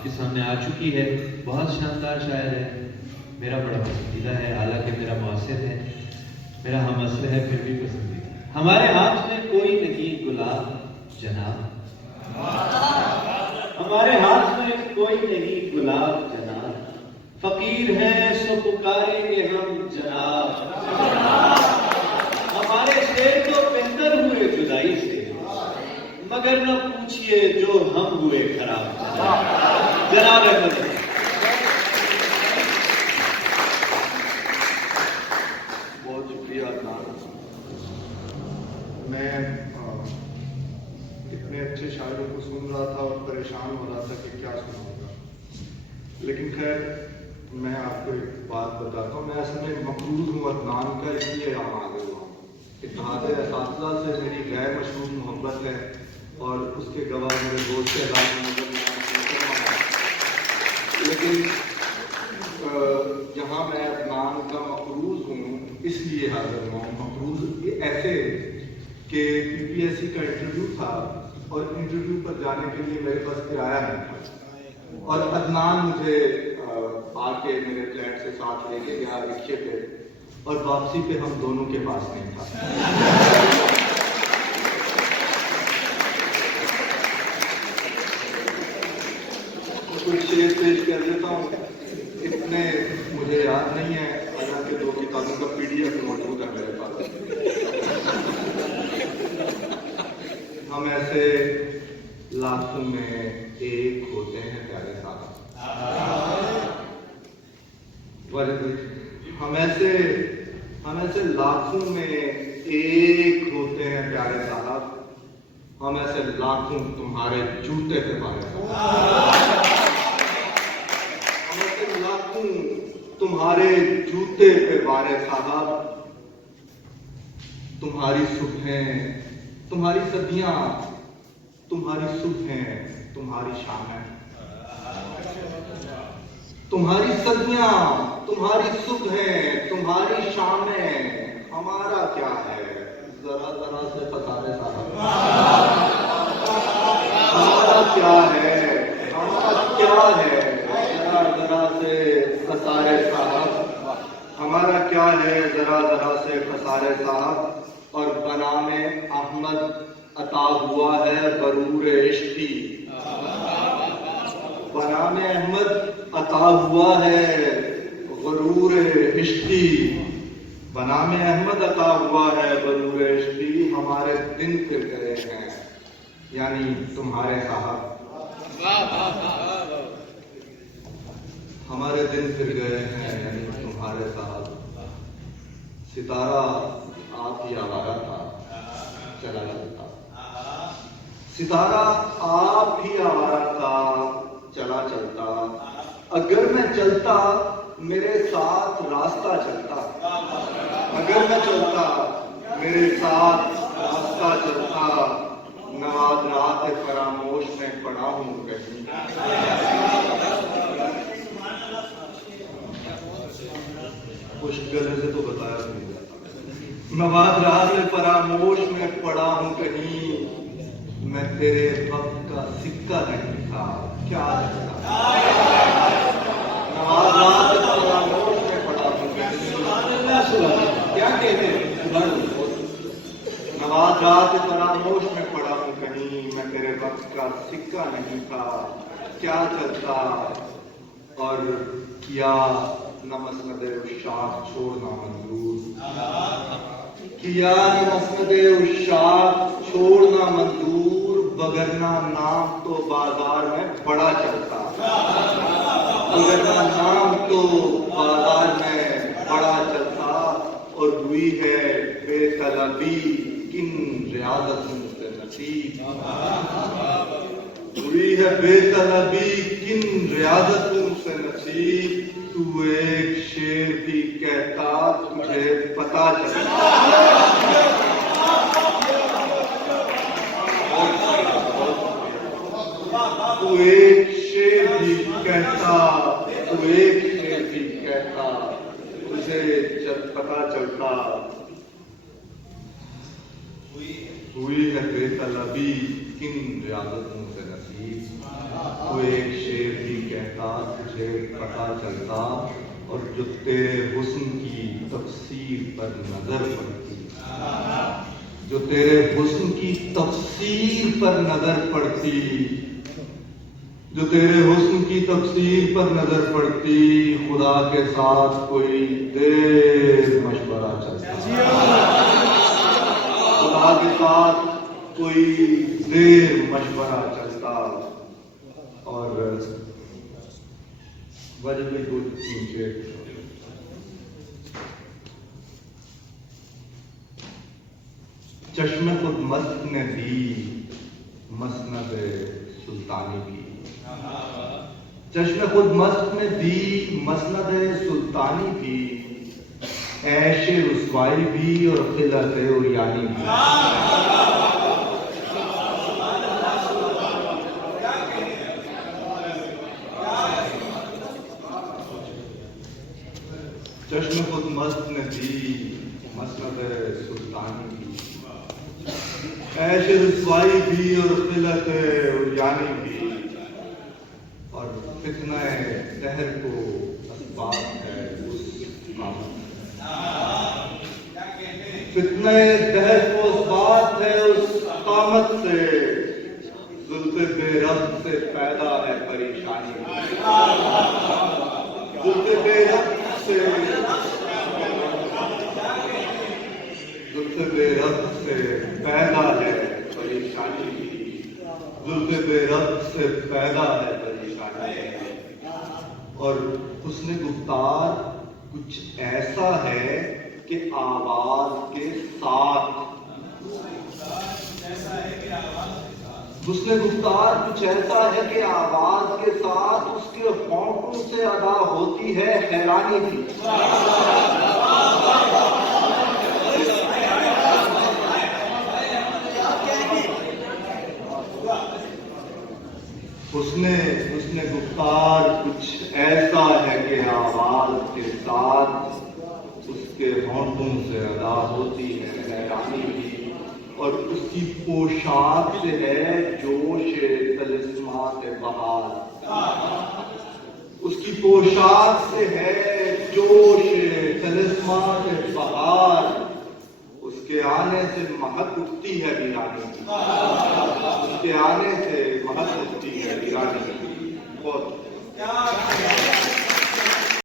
آپ کے سامنے آ چکی ہے. بہت شاندار شاعر ہے, میرا بڑا پسندیدہ ہے, حالانکہ میرا معاصر ہے, میرا ہم عصر ہے, پھر بھی پسندیدہ. ہمارے ہاتھ میں کوئی نہیں گلاب جناب, ہمارے ہاتھ میں کوئی نہیں گلاب جناب, فقیر ہیں سو پکاریں گے ہم جناب. ہمارے شعر تو بہتر ہوئے جدائی سے, مگر نہ پوچھئے جو ہم ہوئے خراب. جناب احمد, بہت شکریہ عدنان. میں اتنے اچھے شاعروں کو سن رہا تھا اور پریشان ہو رہا تھا کہ کیا سناؤں گا, لیکن خیر میں آپ کو ایک بات بتاتا ہوں. میں اصل میں مقروض ہوں عدنان کا, اس لیے یہاں آ گیا ہوں. اتحاد اساتذہ سے میری غیر مشہور محبت ہے اور اس کے گواہ میرے دوست کے علاقے لیکن یہاں میں عدنان کا مقروض ہوں اس لیے حاضر ہوں. مقروض ایسے کہ پی پی ایس سی کا انٹرویو تھا اور انٹرویو پر جانے کے لیے میرے پاس کرایہ نہیں تھا, اور عدنان مجھے آ کے میرے فلیٹ سے ساتھ لے کے گیا رکشے پہ, اور واپسی پہ ہم دونوں کے پاس نہیں تھا. کچھ شعر پیش کر دیتا ہوں, اتنے مجھے یاد نہیں ہے, حالانکہ 2 کتابوں کا پی ڈی ایف موجود ہے میرے پاس. ہم ایسے لاکھوں میں ایک ہوتے ہیں پیارے صاحب, ہم ایسے لاکھوں میں ایک ہوتے ہیں پیارے صاحب, ہم ایسے لاکھوں تمہارے جوتے پہ پارے صاحب, ہم ایسے لاکھوں تمہارے جوتے پہ پارے صاحب. تمہاری صبحیں تمہاری صدیاں, تمہاری صبحیں تمہاری شامیں, تمہاری صدیاں تمہاری صبحیں تمہاری شامیں. ہمارا کیا ہے ذرا ذرا سے پسارے صاحب, ہمارا کیا ہے, ہمارا کیا ہے ذرا ذرا سے پسارے صاحب, ہمارا کیا ہے ذرا ذرا سے پسارے صاحب. اور بنام احمد عطا ہوا ہے غرور عشقی, بنام احمد عطا ہوا ہے غرور عشقی, بنام احمد عطا ہوا ہے غرور عشقی. ہمارے دن پھر گئے ہیں یعنی تمہارے صاحب, ہمارے دن پھر گئے ہیں یعنی تمہارے صاحب. ستارہ آپ ہی آوارہ تھا چلا چلتا, ستارہ آپ ہی آوارہ تھا چلا چلتا. اگر میں چلتا میرے ساتھ راستہ چلتا, اگر میں چلتا میرے ساتھ راستہ چلتا. نوادرات فراموش میں پڑا ہوں کہیں, کچھ گلے سے تو بتایا نہیں جاتا. نوادرات فراموش میں پڑا ہوں کہیں, میں تیرے وقت کا سکہ نہیں تھا کیا جاتا. نوادرات فراموش میں پڑا ہوں کہیں, کیا کہتے ہیں, نوادرات فراموش میں پڑا ہوں کہیں, میں تیرے وقت کا سکہ نہیں تھا کیا چلتا. اور کیا نہ مسند عشاق چھوڑنا منظور, کیا نہ مسند عشاق چھوڑنا منظور. بگرنا نام تو بازار میں بڑا چلتا, بگرنا نام تو بازار میں بڑا چلتا. اور ہوئی ہے بے طلبی کن ریاضتوں سے نصیب, ہوئی ہے بے طلبی کن ریاضتوں سے نصیب. تو ایک شعر بھی کہتا تجھے پتا چلتا, تو ایک شعر بھی کہتا, تو ایک شعر بھی کہتا تجھے جب پتا چلتا. ہوئی ہے بے طلبی کن ریاضتوں سے نصیب, تو ایک شعر بھی تجھے پتا چلتا اور جو تیرے حسن کی تفسیر پر نظر پڑتی، جو تیرے حسن کی تفسیر پر نظر پڑتی، جو تیرے حسن کی تفسیر پر نظر پڑتی، خدا کے ساتھ کوئی دیر مشورہ چلتا، خدا کے ساتھ کوئی دیر مشورہ چلتا، اور وجہ بھی کچھ نیچے چشم خود مست نے دی مسند سلطانی کی، چشم خود مست نے دی مسند سلطانی کی، عیش رسوائی بھی اور خلعت عریانی بھی، چشم خود مست نے دی مسند سلطانی کی، عیش رسوائی بھی اور خلعت عریانی بھی، اور فتنہ دہر کو اسباب ہے اس قامت، فتنہ دہر کو اسباب ہے اس قامت سے، زلف بے ربط سے پیدا ہے پریشانی، زلف بے ربط سے، زلف بے ربط سے پیدا ہے پریشانی، زلف بے ربط سے پیدا ہے پریشانی، اور حسن گفتار کچھ ایسا ہے کہ آواز کے ساتھ، حسن گفتار کچھ ایسا ہے کہ آواز کے ساتھ اس کے ہونٹوں سے ادا ہوتی ہے حیرانی بھی، حسن گفتار کچھ ایسا ہے کہ آواز کے ساتھ اس کے ہونٹوں سے ادا ہوتی ہے حیرانی بھی، اور اس کی پوشاک سے ہے جوش طلسمات بہار، اس کی پوشاک سے ہے جوش طلسمات بہار، اس کے آنے سے مہک اٹھتی ہے ویرانی کی، اس کے آنے سے مہک اٹھتی ہے ویرانی کی، بہت